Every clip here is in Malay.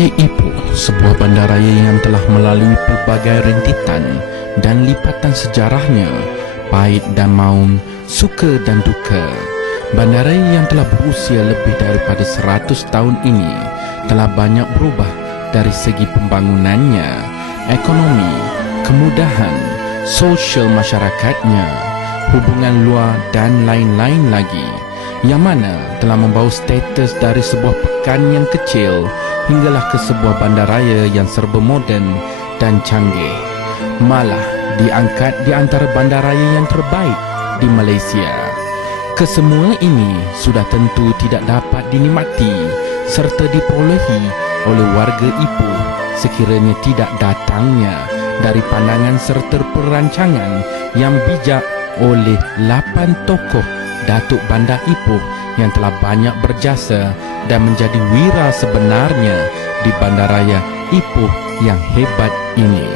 Bandaraya Ipoh, sebuah bandaraya yang telah melalui pelbagai rintitan dan lipatan sejarahnya, pahit dan maung, suka dan duka. Bandaraya yang telah berusia lebih daripada 100 tahun ini telah banyak berubah dari segi pembangunannya, ekonomi, kemudahan, sosial masyarakatnya, hubungan luar dan lain-lain lagi, yang mana telah membawa status dari sebuah pekan yang kecil hinggalah ke sebuah bandaraya yang serba moden dan canggih, malah diangkat di antara bandaraya yang terbaik di Malaysia. Kesemua ini sudah tentu tidak dapat dinikmati serta diperolehi oleh warga Ipoh sekiranya tidak datangnya dari pandangan serta perancangan yang bijak oleh 8 tokoh Datuk Bandar Ipoh yang telah banyak berjasa dan menjadi wira sebenarnya di bandaraya Ipoh yang hebat ini.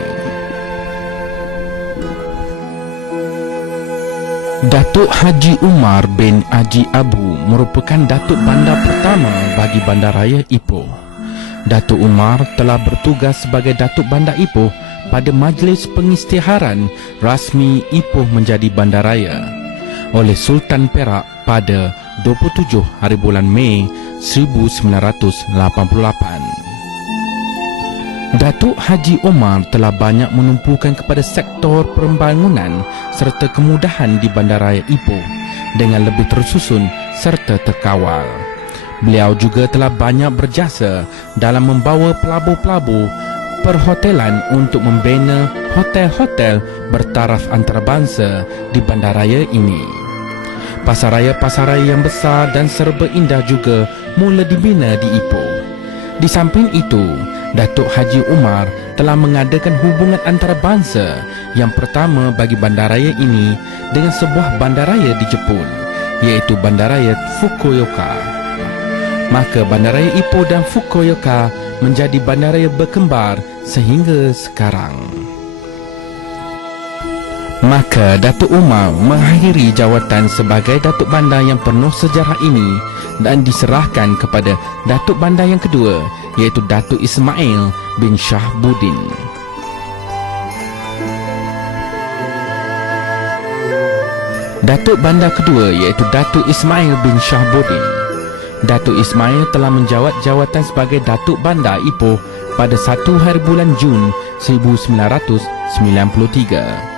Datuk Haji Umar bin Haji Abu merupakan Datuk Bandar pertama bagi bandaraya Ipoh. Datuk Umar telah bertugas sebagai Datuk Bandar Ipoh pada Majlis Pengisytiharan rasmi Ipoh menjadi bandaraya oleh Sultan Perak pada 27 hari bulan Mei 1988. Datuk Haji Omar telah banyak menumpukan kepada sektor pembangunan serta kemudahan di bandaraya Ipoh dengan lebih tersusun serta terkawal. Beliau juga telah banyak berjasa dalam membawa pelabur-pelabur perhotelan untuk membina hotel-hotel bertaraf antarabangsa di bandaraya ini. Pasaraya-pasaraya yang besar dan serba indah juga mula dibina di Ipoh. Di samping itu, Datuk Haji Umar telah mengadakan hubungan antarabangsa yang pertama bagi bandaraya ini dengan sebuah bandaraya di Jepun, iaitu bandaraya Fukuoka. Maka bandaraya Ipoh dan Fukuoka menjadi bandaraya berkembar sehingga sekarang. Maka Datuk Umar mengakhiri jawatan sebagai Datuk Bandar yang penuh sejarah ini dan diserahkan kepada Datuk Bandar yang kedua, iaitu Datuk Ismail bin Shahbuddin. Datuk Bandar kedua iaitu Datuk Ismail bin Shahbuddin. Datuk Ismail telah menjawat jawatan sebagai Datuk Bandar Ipoh pada 1 hari bulan Jun 1993.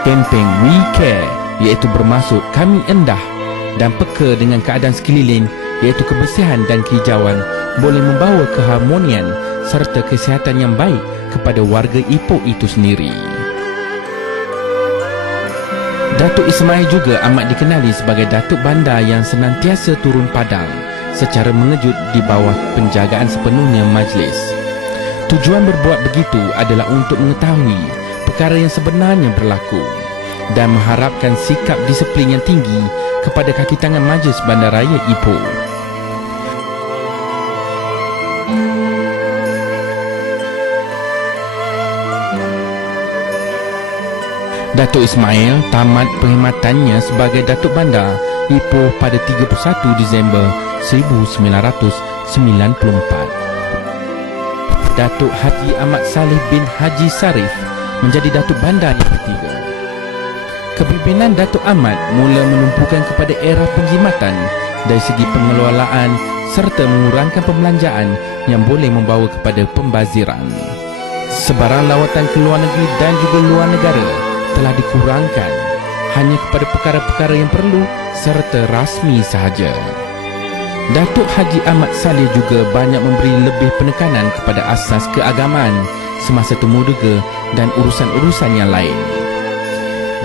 Kemping We Care iaitu bermaksud kami endah dan peka dengan keadaan sekeliling, iaitu kebersihan dan kehijauan, boleh membawa keharmonian serta kesihatan yang baik kepada warga Ipoh itu sendiri. Datuk Ismail juga amat dikenali sebagai Datuk Bandar yang senantiasa turun padang secara mengejut di bawah penjagaan sepenuhnya majlis. Tujuan berbuat begitu adalah untuk mengetahui perkara yang sebenarnya berlaku dan mengharapkan sikap disiplin yang tinggi kepada kaki tangan Majlis Bandaraya Ipoh. Datuk Ismail tamat perkhidmatannya sebagai Datuk Bandar Ipoh pada 31 Disember 1994. Datuk Haji Ahmad Saleh bin Haji Sarif menjadi Datuk Bandar yang ketiga. Kepimpinan Datuk Ahmad mula menumpukan kepada era penjimatan dari segi pengelolaan serta mengurangkan pembelanjaan yang boleh membawa kepada pembaziran. Sebarang lawatan ke luar negeri dan juga luar negara telah dikurangkan hanya kepada perkara-perkara yang perlu serta rasmi sahaja. Datuk Haji Ahmad Saleh juga banyak memberi lebih penekanan kepada asas keagamaan semasa temuduga dan urusan-urusan yang lain.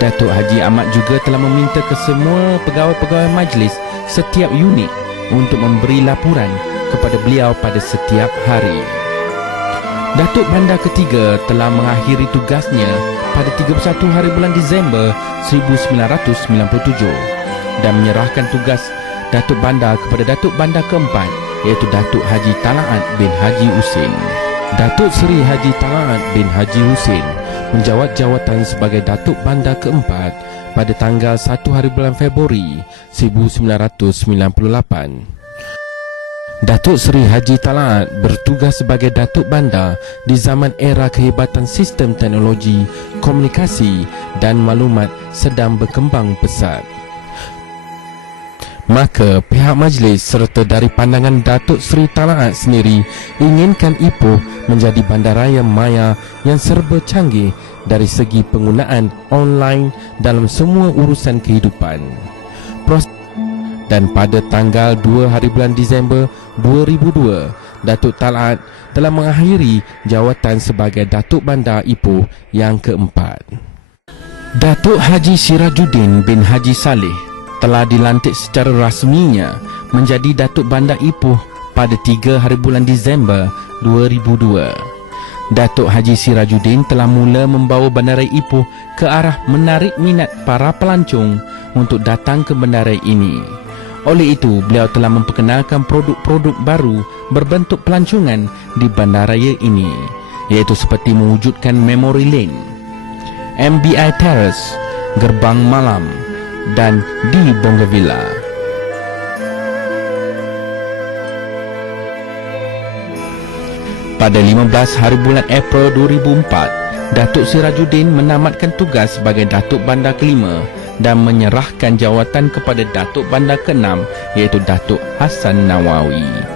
Datuk Haji Ahmad juga telah meminta ke semua pegawai-pegawai majlis setiap unit untuk memberi laporan kepada beliau pada setiap hari. Datuk Bandar ketiga telah mengakhiri tugasnya pada 31 hari bulan Disember 1997 dan menyerahkan tugas Datuk Bandar kepada Datuk Bandar keempat, iaitu Datuk Haji Talaat bin Haji Husin. Datuk Seri Haji Talaat bin Haji Husin menjawat jawatan sebagai Datuk Bandar keempat pada tanggal 1 hari bulan Februari 1998. Datuk Seri Haji Talaat bertugas sebagai Datuk Bandar di zaman era kehebatan sistem teknologi, komunikasi dan maklumat sedang berkembang pesat. Maka pihak majlis serta dari pandangan Datuk Seri Talaat sendiri inginkan Ipoh menjadi bandaraya maya yang serba canggih dari segi penggunaan online dalam semua urusan kehidupan. Dan pada tanggal 2 hari bulan Disember 2002, Datuk Talaat telah mengakhiri jawatan sebagai Datuk Bandar Ipoh yang keempat. Datuk Haji Sirajuddin bin Haji Saleh telah dilantik secara rasminya menjadi Datuk Bandar Ipoh pada 3 hari bulan Disember 2002. Datuk Haji Sirajuddin telah mula membawa bandaraya Ipoh ke arah menarik minat para pelancong untuk datang ke bandaraya ini. Oleh itu, beliau telah memperkenalkan produk-produk baru berbentuk pelancongan di bandaraya ini, iaitu seperti mewujudkan Memory Lane, MBI Terrace, Gerbang Malam dan di Bongavilla. Pada 15 hari bulan April 2004, Datuk Sirajuddin menamatkan tugas sebagai Datuk Bandar kelima dan menyerahkan jawatan kepada Datuk Bandar ke-6 iaitu Datuk Hassan Nawawi.